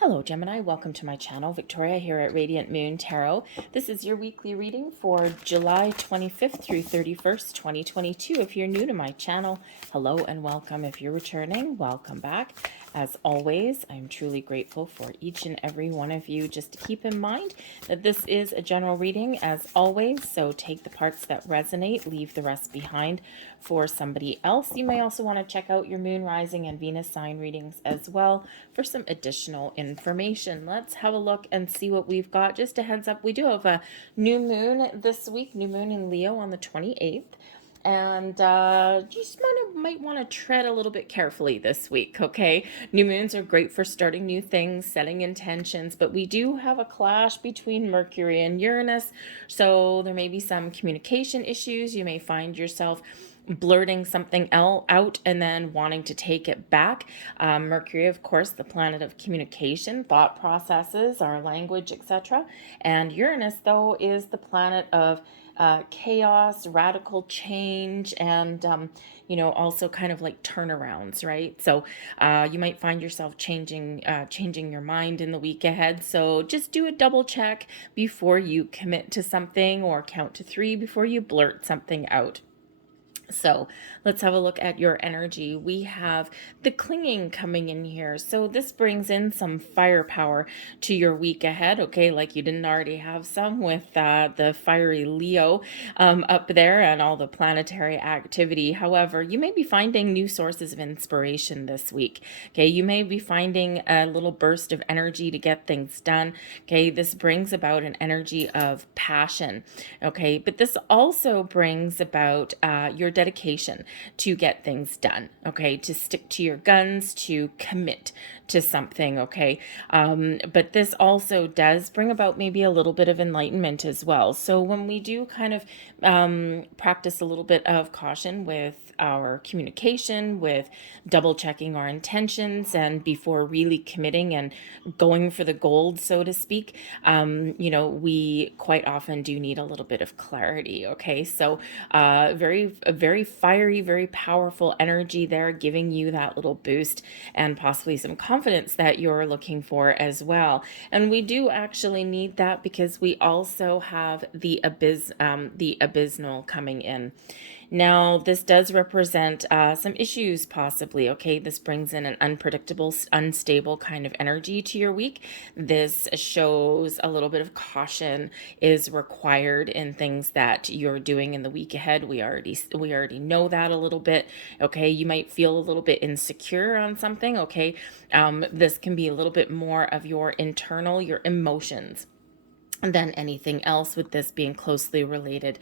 Hello Gemini, welcome to my channel. Victoria here at Radiant Moon Tarot. This is your weekly reading for July 25th through 31st, 2022. If you're new to my channel, hello and welcome. If you're returning, welcome back. As always, I'm truly grateful for each and every one of you. Just to keep in mind that this is a general reading as always, so take the parts that resonate, leave the rest behind for somebody else. You may also want to check out your moon, rising, and Venus sign readings as well for some additional information. Let's have a look and see what we've got. Just a heads up, we do have a new moon this week, new moon in Leo on the 28th. And just might want to tread a little bit carefully this week, okay? New moons are great for starting new things, setting intentions, but we do have a clash between Mercury and Uranus, so there may be some communication issues. You may find yourself blurting something out and then wanting to take it back. Mercury, of course, the planet of communication, thought processes, our language, etc. And Uranus, though, is the planet of chaos, radical change, and also kind of like turnarounds, right? So you might find yourself changing your mind in the week ahead. So just do a double check before you commit to something, or count to 3 before you blurt something out. So let's have a look at your energy. We have the clinging coming in here. So this brings in some firepower to your week ahead, okay? Like you didn't already have some with the fiery Leo up there and all the planetary activity. However, you may be finding new sources of inspiration this week, okay? You may be finding a little burst of energy to get things done, okay? This brings about an energy of passion, okay? But this also brings about your dedication to get things done, okay? To stick to your guns, to commit to something, okay? But this also does bring about maybe a little bit of enlightenment as well. So when we do kind of practice a little bit of caution with our communication, with double checking our intentions, and before really committing and going for the gold, so to speak, we quite often do need a little bit of clarity, okay? So very fiery, very powerful energy there, giving you that little boost and possibly some confidence that you're looking for as well. And we do actually need that because we also have the abysmal coming in. Now, this does represent some issues possibly, okay? This brings in an unpredictable, unstable kind of energy to your week. This shows a little bit of caution is required in things that you're doing in the week ahead. We already know that a little bit, okay? You might feel a little bit insecure on something, okay? This can be a little bit more of your internal, your emotions, than anything else, with this being closely related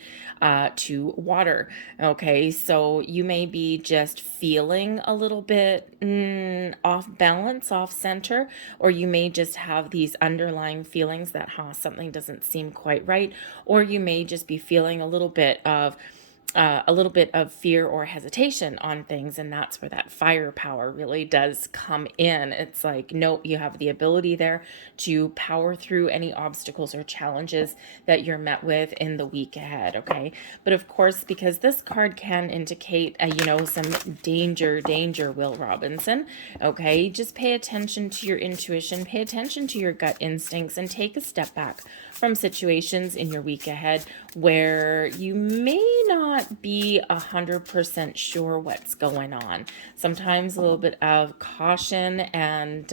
to water. Okay, so you may be just feeling a little bit off balance, off center, or you may just have these underlying feelings that something doesn't seem quite right, or you may just be feeling a little bit of fear or hesitation on things, and that's where that firepower really does come in. It's like, nope, you have the ability there to power through any obstacles or challenges that you're met with in the week ahead, okay? But of course, because this card can indicate, some danger, Will Robinson, okay? Just pay attention to your intuition, pay attention to your gut instincts, and take a step back from situations in your week ahead where you may not be 100% sure what's going on. Sometimes a little bit of caution and,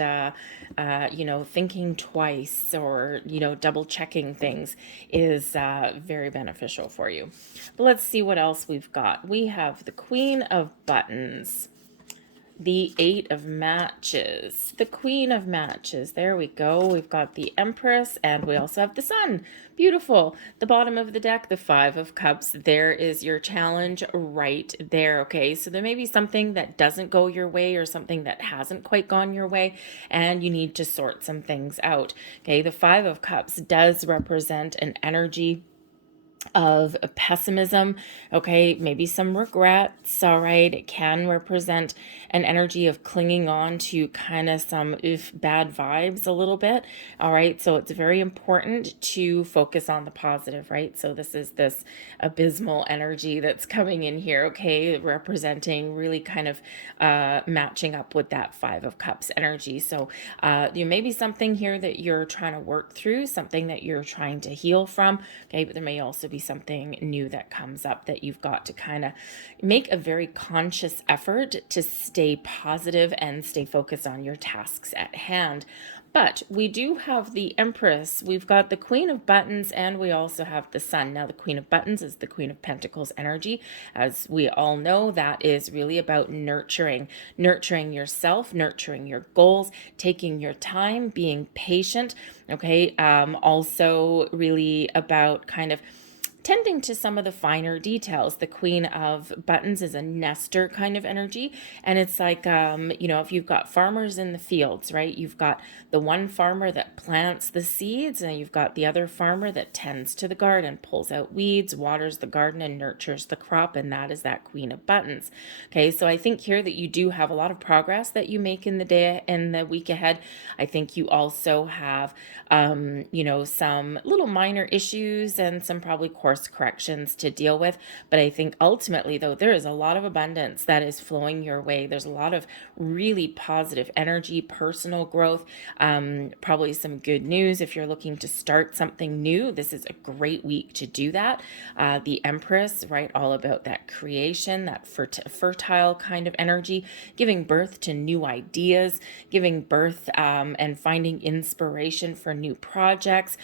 thinking twice, or, double checking things is very beneficial for you. But let's see what else we've got. We have the Queen of Buttons, the 8 of Matches, the Queen of Matches. There we go. We've got the Empress, and we also have the Sun. Beautiful. The bottom of the deck, the 5 of Cups. There is your challenge right there, okay? So there may be something that doesn't go your way, or something that hasn't quite gone your way, and you need to sort some things out, okay? The 5 of Cups does represent an energy of pessimism, okay, maybe some regrets, all right. It can represent an energy of clinging on to kind of some bad vibes a little bit, all right. So it's very important to focus on the positive, right? So this is this abysmal energy that's coming in here, okay, representing really kind of matching up with that Five of Cups energy. So there may be something here that you're trying to work through, something that you're trying to heal from, okay, but there may also be something new that comes up that you've got to kind of make a very conscious effort to stay positive and stay focused on your tasks at hand. But we do have the Empress, we've got the Queen of Buttons, and we also have the Sun. Now, the Queen of Buttons is the Queen of Pentacles energy. As we all know, that is really about nurturing yourself, nurturing your goals, taking your time, being patient. Okay. Also, really about kind of tending to some of the finer details. The Queen of Buttons is a nester kind of energy. And it's like, if you've got farmers in the fields, right? You've got the one farmer that plants the seeds, and you've got the other farmer that tends to the garden, pulls out weeds, waters the garden, and nurtures the crop. And that is that Queen of Buttons. Okay, so I think here that you do have a lot of progress that you make in the day and the week ahead. I think you also have, some little minor issues and some probably course corrections to deal with. But I think ultimately, though, there is a lot of abundance that is flowing your way. There's a lot of really positive energy, personal growth, probably some good news. If you're looking to start something new, this is a great week to do that. The Empress, right, all about that creation, that fertile kind of energy, giving birth to new ideas, giving birth and finding inspiration for new projects.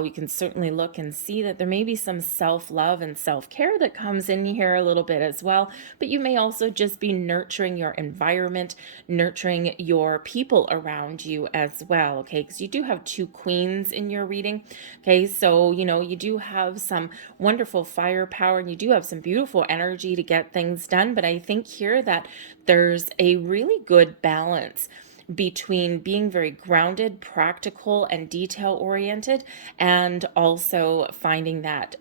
We can certainly look and see that there may be some self-love and self-care that comes in here a little bit as well, but you may also just be nurturing your environment, nurturing your people around you as well, okay, because you do have two queens in your reading, okay, so you do have some wonderful firepower and you do have some beautiful energy to get things done, but I think here that there's a really good balance between being very grounded, practical, and detail oriented, and also finding that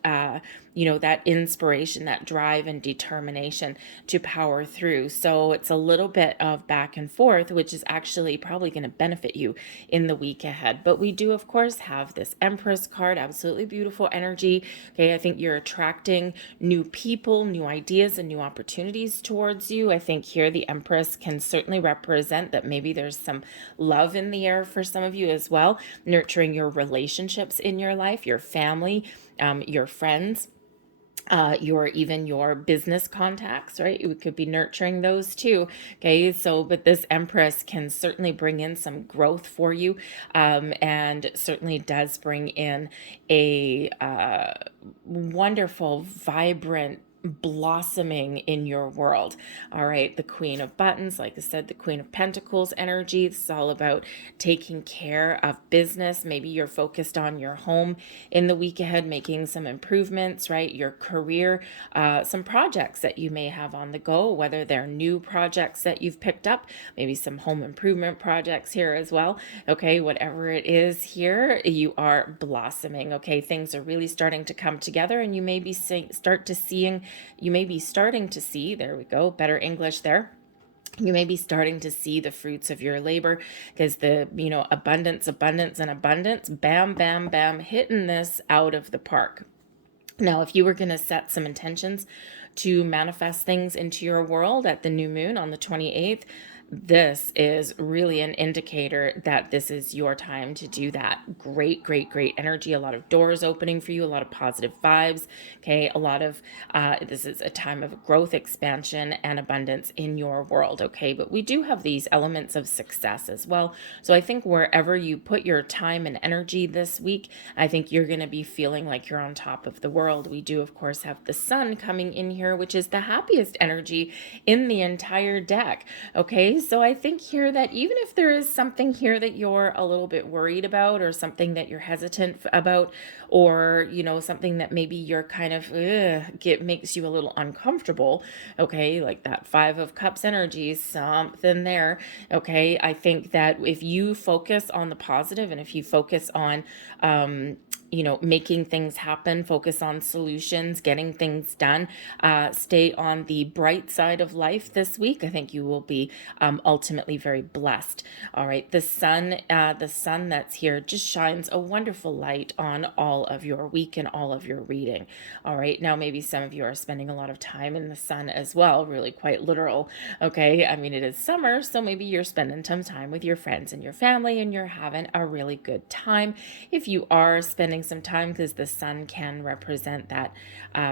that inspiration, that drive and determination to power through. So it's a little bit of back and forth, which is actually probably going to benefit you in the week ahead. But we do, of course, have this Empress card, absolutely beautiful energy. Okay, I think you're attracting new people, new ideas, and new opportunities towards you. I think here the Empress can certainly represent that maybe there's some love in the air for some of you as well, nurturing your relationships in your life, your family, your friends, your business contacts, right? You could be nurturing those too. Okay, so but this Empress can certainly bring in some growth for you, and certainly does bring in a wonderful, vibrant blossoming in your world. All right, the Queen of Buttons, like I said, the Queen of Pentacles energy. This is all about taking care of business. Maybe you're focused on your home in the week ahead, making some improvements, right? Your career, some projects that you may have on the go, whether they're new projects that you've picked up, maybe some home improvement projects here as well. Okay, whatever it is here, you are blossoming. Okay, things are really starting to come together, and you may be starting to see, there we go, better English there. You may be starting to see the fruits of your labor, because the, abundance, and abundance, bam, bam, bam, hitting this out of the park. Now, if you were going to set some intentions to manifest things into your world at the new moon on the 28th, this is really an indicator that this is your time to do that. Great, great, great energy. A lot of doors opening for you, a lot of positive vibes. Okay, a lot of, this is a time of growth, expansion, and abundance in your world. Okay, but we do have these elements of success as well. So I think wherever you put your time and energy this week, I think you're going to be feeling like you're on top of the world. We do, of course, have the Sun coming in here, which is the happiest energy in the entire deck. Okay, so I think here that even if there is something here that you're a little bit worried about, or something that you're hesitant about, or something that maybe you're kind of makes you a little uncomfortable, okay, like that Five of Cups energy, something there. Okay, I think that if you focus on the positive, and if you focus on making things happen, focus on solutions, getting things done. Stay on the bright side of life this week. I think you will be ultimately very blessed. All right. The sun that's here just shines a wonderful light on all of your week and all of your reading. All right. Now, maybe some of you are spending a lot of time in the sun as well, really quite literal. Okay. I mean, it is summer, so maybe you're spending some time with your friends and your family and you're having a really good time. If you are spending some time, because the sun can represent that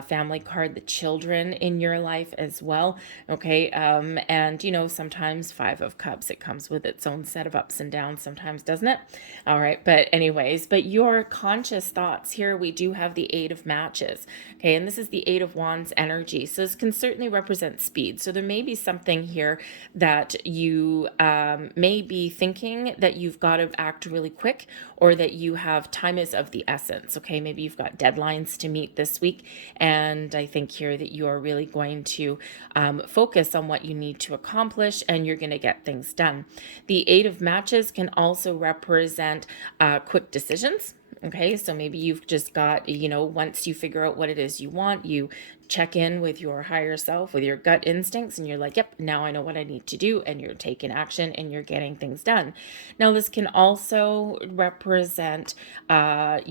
family card, the children in your life as well. Okay. And sometimes Five of Cups, it comes with its own set of ups and downs sometimes, doesn't it? All right. But anyways, but your conscious thoughts here, we do have the Eight of Matches. Okay. And this is the Eight of Wands energy. So this can certainly represent speed. So there may be something here that you may be thinking that you've got to act really quick, or that you have time is of the essence. Okay. Maybe you've got deadlines to meet this week. And I think here that you are really going to focus on what you need to accomplish, and you're going to get things done. The Eight of Matches can also represent quick decisions. Okay, so maybe you've just got, once you figure out what it is you want, you check in with your higher self, with your gut instincts, and you're like, yep, now I know what I need to do, and you're taking action and you're getting things done. Now, this can also represent, a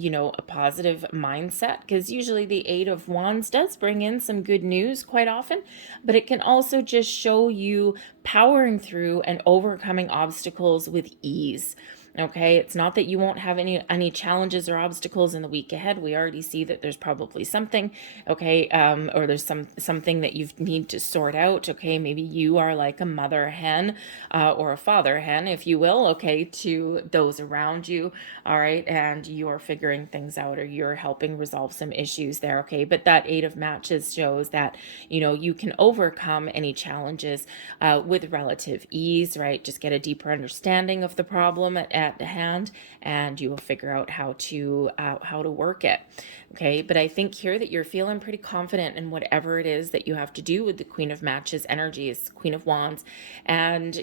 positive mindset, because usually the Eight of Wands does bring in some good news quite often, but it can also just show you powering through and overcoming obstacles with ease. Okay, it's not that you won't have any challenges or obstacles in the week ahead. We already see that there's probably something, okay, or there's something that you need to sort out. Okay, maybe you are like a mother hen or a father hen, if you will, okay, to those around you. All right, and you're figuring things out, or you're helping resolve some issues there. Okay, but that Eight of Matches shows that you can overcome any challenges with relative ease. Right, just get a deeper understanding of the problem at hand, and you will figure out how to work it. Okay, but I think here that you're feeling pretty confident in whatever it is that you have to do with the Queen of Matches energy. Is Queen of Wands, and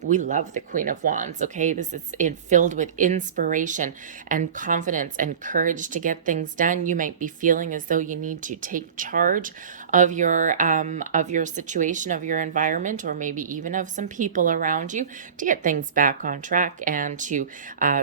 we love the Queen of Wands. Okay, this is filled with inspiration and confidence and courage to get things done. You might be feeling as though you need to take charge of your situation, of your environment, or maybe even of some people around you, to get things back on track and to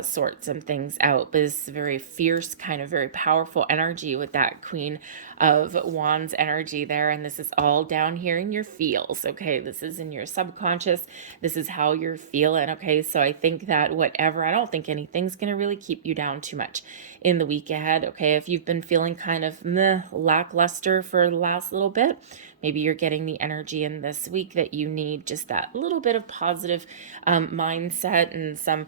sort some things out. But this very fierce, kind of very powerful energy with that Queen of Wands energy there. And this is all down here in your feels. Okay, this is in your subconscious. This is how you're feeling. Okay, so I think that I don't think anything's going to really keep you down too much in the week ahead. Okay, if you've been feeling kind of lackluster for the last little bit, maybe you're getting the energy in this week that you need, just that little bit of positive mindset, and some,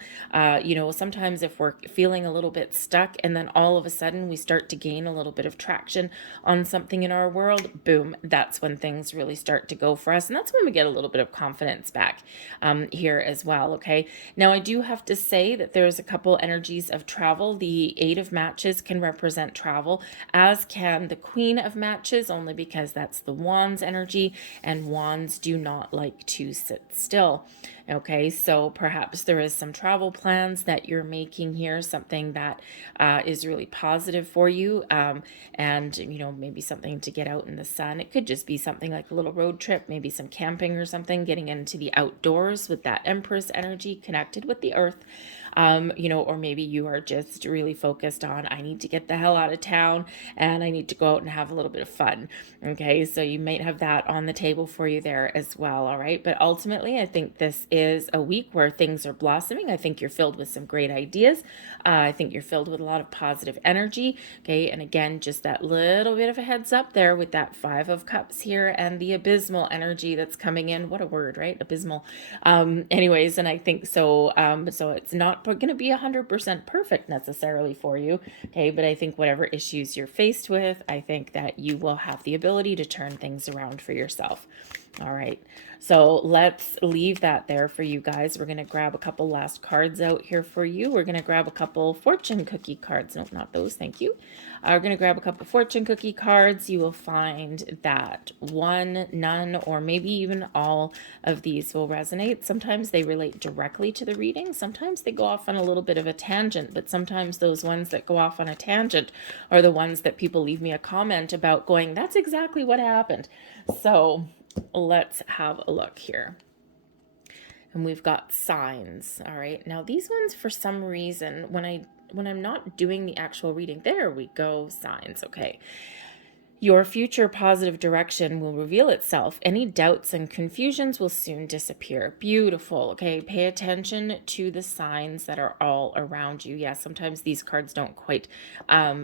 sometimes if we're feeling a little bit stuck and then all of a sudden we start to gain a little bit of traction on something in our world, boom, that's when things really start to go for us. And that's when we get a little bit of confidence back here as well. Okay. Now, I do have to say that there's a couple energies of travel. The Eight of Matches can represent travel, as can the Queen of Matches, only because that's the Wands energy, and Wands do not like to sit still. Okay, so perhaps there is some travel plans that you're making here, something that is really positive for you, and maybe something to get out in the sun. It could just be something like a little road trip, maybe some camping or something, getting into the outdoors with that Empress energy connected with the earth. Or maybe you are just really focused on, I need to get the hell out of town and I need to go out and have a little bit of fun. Okay, so you might have that on the table for you there as well. All right, but ultimately, I think this is a week where things are blossoming. I think you're filled with some great ideas. I think you're filled with a lot of positive energy. Okay, and again, just that little bit of a heads up there with that Five of Cups here and the abysmal energy that's coming in. What a word, right? Abysmal. Anyways, and I think so. So it's not going to be 100% perfect necessarily for you. Okay, but I think whatever issues you're faced with, I think that you will have the ability to turn things around for yourself. All right, so let's leave that there for you guys. We're going to grab a couple last cards out here for you. We're going to grab a couple fortune cookie cards. No, not those. Thank you. We're going to grab a couple fortune cookie cards. You will find that one, none, or maybe even all of these will resonate. Sometimes they relate directly to the reading. Sometimes they go off on a little bit of a tangent, but sometimes those ones that go off on a tangent are the ones that people leave me a comment about going, that's exactly what happened. So let's have a look here. And we've got signs. All right. Now these ones, for some reason, when I'm not doing the actual reading, there we go, signs. Okay. Your future positive direction will reveal itself. Any doubts and confusions will soon disappear. Beautiful. Okay, pay attention to the signs that are all around you. Yeah, sometimes these cards don't quite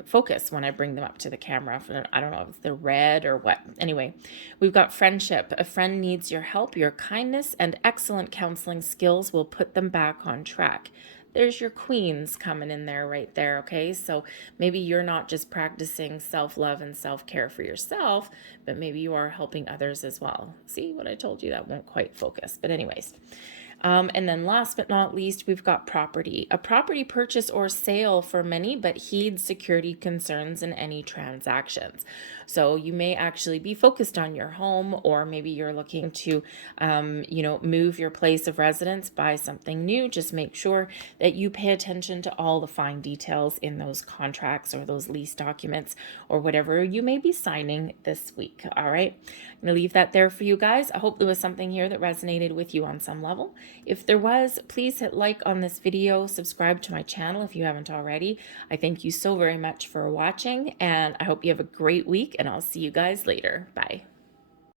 focus when I bring them up to the camera. I don't know if they're red or what. Anyway, we've got friendship. A friend needs your help. Your kindness and excellent counseling skills will put them back on track. There's your queens coming in there right there, okay? So maybe you're not just practicing self-love and self-care for yourself, but maybe you are helping others as well. See what I told you? That won't quite focus. But anyways, and then last but not least, we've got property. A property purchase or sale for many, but heed security concerns in any transactions. So you may actually be focused on your home, or maybe you're looking to, move your place of residence, buy something new. Just make sure that you pay attention to all the fine details in those contracts or those lease documents or whatever you may be signing this week. All right. I'm going to leave that there for you guys. I hope there was something here that resonated with you on some level. If there was, please hit like on this video, subscribe to my channel if you haven't already. I thank you so very much for watching, and I hope you have a great week, and I'll see you guys later. Bye.